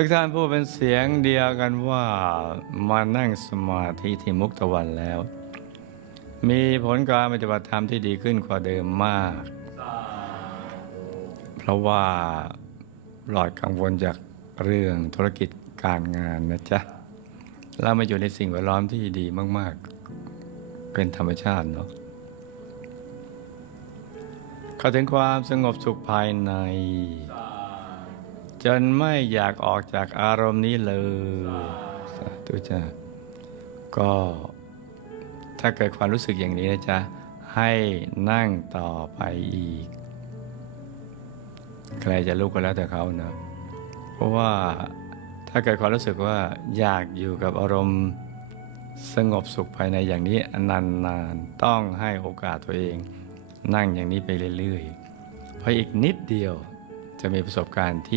ทุกท่านพูดเป็นเสียงเดียวกันว่ามานั่งสมาธิที่มุกตะวันแล้ว มีผลการปฏิบัติธรรมที่ดีขึ้นกว่าเดิมมาก เพราะว่าปลอดกังวลจากเรื่องธุรกิจการงานนะจ๊ะเรามาอยู่ในสิ่งแวดล้อมที่ดีมาก ๆ เป็นธรรมชาติเนาะเข้าถึงความสงบสุขภายใน จนไม่อยากออกจากอารมณ์นี้เลย สาธุจ้าก็ถ้าเกิดความรู้สึกอย่างนี้นะจ๊ะ ให้นั่งต่อไปอีก ใครจะลุกก็แล้วแต่เขานะ เพราะว่าถ้าเกิดความรู้สึกว่าอยากอยู่กับอารมณ์สงบสุขภายในอย่างนี้นานๆต้องให้โอกาสตัวเอง นั่งอย่างนี้ไปเรื่อยๆเพราะอีกนิดเดียวจะมีประสบการณ์ที่